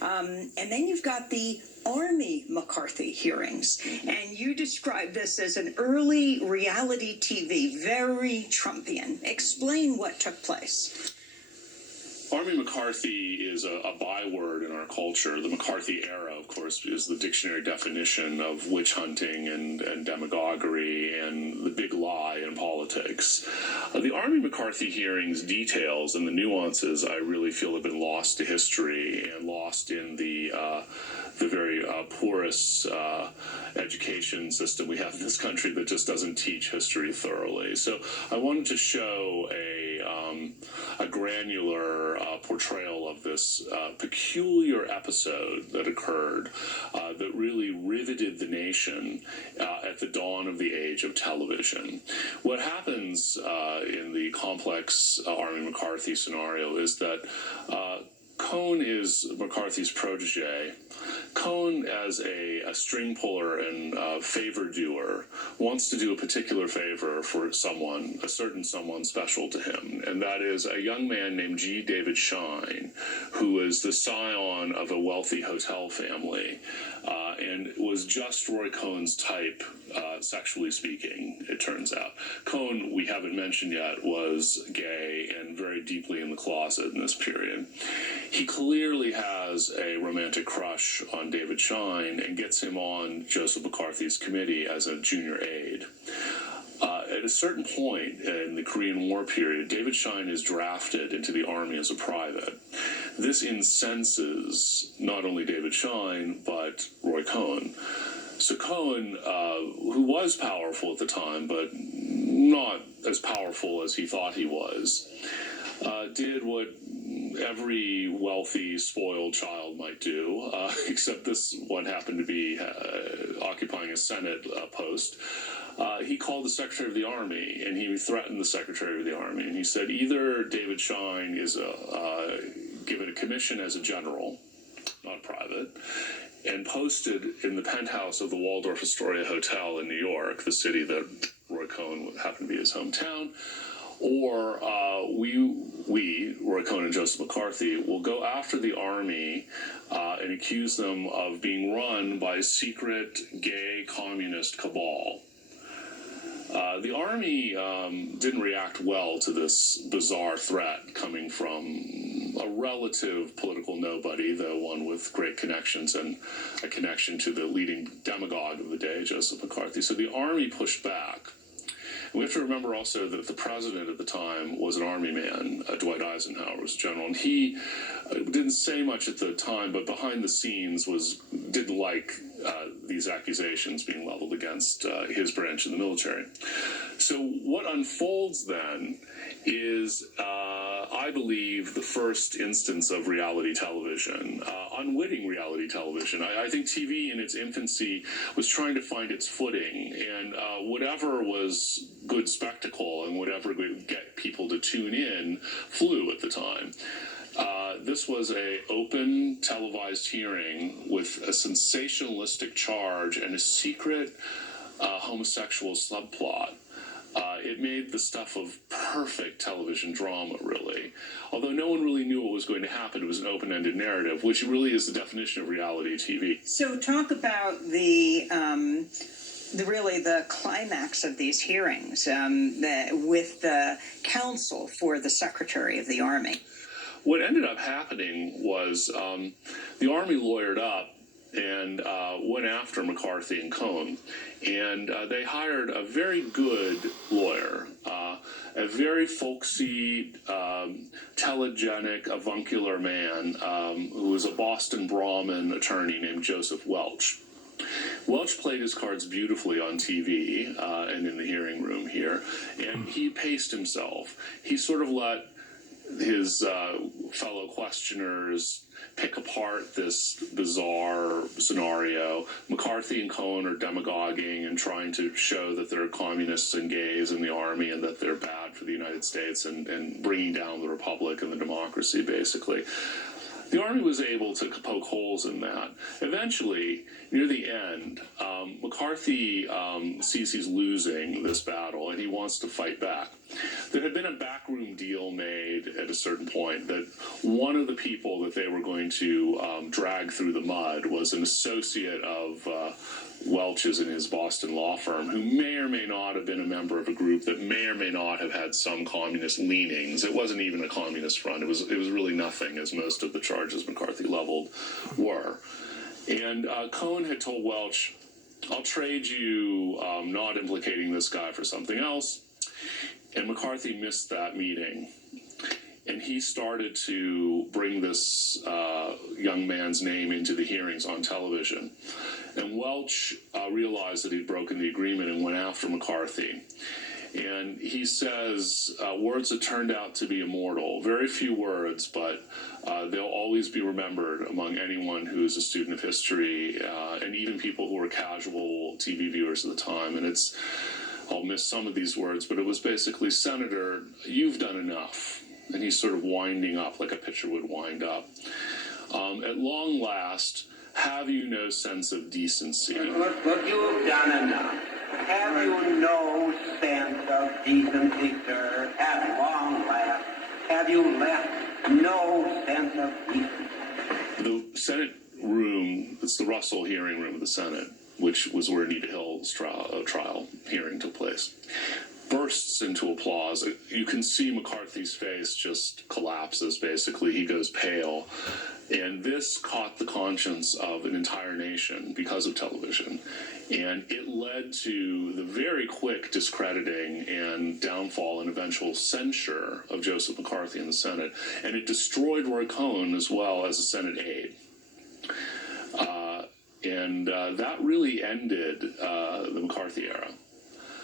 And then you've got the Army McCarthy hearings. And you describe this as an early reality TV, very Trumpian. Explain what took place. Army McCarthy is a byword in our culture. The McCarthy era, of course, is the dictionary definition of witch hunting and demagoguery and the big lie in politics. The Army McCarthy hearings details and the nuances, I really feel, have been lost to history and lost in the very porous education system we have in this country that just doesn't teach history thoroughly. So I wanted to show a granular portrayal of this peculiar episode that occurred that really riveted the nation at the dawn of the age of television. What happens in the complex Army McCarthy scenario is that Cohn is McCarthy's protege. Cohn, as a string puller and favor doer, wants to do a particular favor for someone, a certain someone special to him, and that is a young man named G. David Shine, who is the scion of a wealthy hotel family, and was just Roy Cohn's type, sexually speaking, it turns out. Cohn, we haven't mentioned yet, was gay and very deeply in the closet in this period. He clearly has a romantic crush on David Shine and gets him on Joseph McCarthy's committee as a junior aide. At a certain point in the Korean War period, David Shine is drafted into the Army as a private. This incenses not only David Shine, but Roy Cohn. So Cohn, who was powerful at the time, but not as powerful as he thought he was, did what every wealthy, spoiled child might do, except this one happened to be occupying a Senate post. He called the Secretary of the Army, and he threatened the Secretary of the Army, and he said either David Shine is given a commission as a general, not private, and posted in the penthouse of the Waldorf Astoria Hotel in New York, the city that Roy Cohn happened to be his hometown, or we, Roy Cohn and Joseph McCarthy, will go after the Army and accuse them of being run by a secret gay communist cabal. The Army didn't react well to this bizarre threat coming from a relative political nobody, though one with great connections and a connection to the leading demagogue of the day, Joseph McCarthy. So the Army pushed back. We have to remember also that the president at the time was an Army man. Dwight Eisenhower was general, and he didn't say much at the time, but behind the scenes didn't like these accusations being leveled against his branch of the military. So what unfolds then is, I believe, the first instance of reality television, unwitting reality television. I think TV in its infancy was trying to find its footing, and whatever was good spectacle and whatever would get people to tune in flew at the time. This was a open televised hearing with a sensationalistic charge and a secret homosexual subplot. It made the stuff of perfect television drama, really. Although no one really knew what was going to happen, it was an open-ended narrative, which really is the definition of reality TV. So talk about the climax of these hearings with the counsel for the Secretary of the Army. What ended up happening was the Army lawyered up and went after McCarthy and Cohn. And they hired a very good lawyer, a very folksy, telegenic, avuncular man who was a Boston Brahmin attorney named Joseph Welch. Welch played his cards beautifully on TV and in the hearing room here, and he paced himself. He sort of let his fellow questioners pick apart this bizarre scenario. McCarthy and Cohn are demagoguing and trying to show that there are communists and gays in the Army and that they're bad for the United States and bringing down the Republic and the democracy, basically. The Army was able to poke holes in that. Eventually, near the end, McCarthy sees he's losing this battle and he wants to fight back. there had been a backroom deal made at a certain point that one of the people that they were going to drag through the mud was an associate of Welch's in his Boston law firm, who may or may not have been a member of a group that may or may not have had some communist leanings. It wasn't even a communist front. It was really nothing, as most of the charges McCarthy leveled were. And Cohn had told Welch, I'll trade you not implicating this guy for something else. And McCarthy missed that meeting. And he started to bring this young man's name into the hearings on television. And Welch realized that he'd broken the agreement and went after McCarthy. And he says words that turned out to be immortal. Very few words, but they'll always be remembered among anyone who is a student of history, and even people who were casual TV viewers at the time. And I'll miss some of these words, but it was basically, Senator, you've done enough. And he's sort of winding up like a pitcher would wind up. At long last, have you no sense of decency? Look, you've done enough. Have you no sense of decency, sir? At long last, have you left no sense of decency? The Senate room, it's the Russell hearing room of the Senate, which was where Anita Hill's trial hearing took place, bursts into applause. You can see McCarthy's face just collapses, basically. He goes pale. And this caught the conscience of an entire nation because of television. And it led to the very quick discrediting and downfall and eventual censure of Joseph McCarthy in the Senate. And it destroyed Roy Cohn as well as a Senate aide. And that really ended the McCarthy era.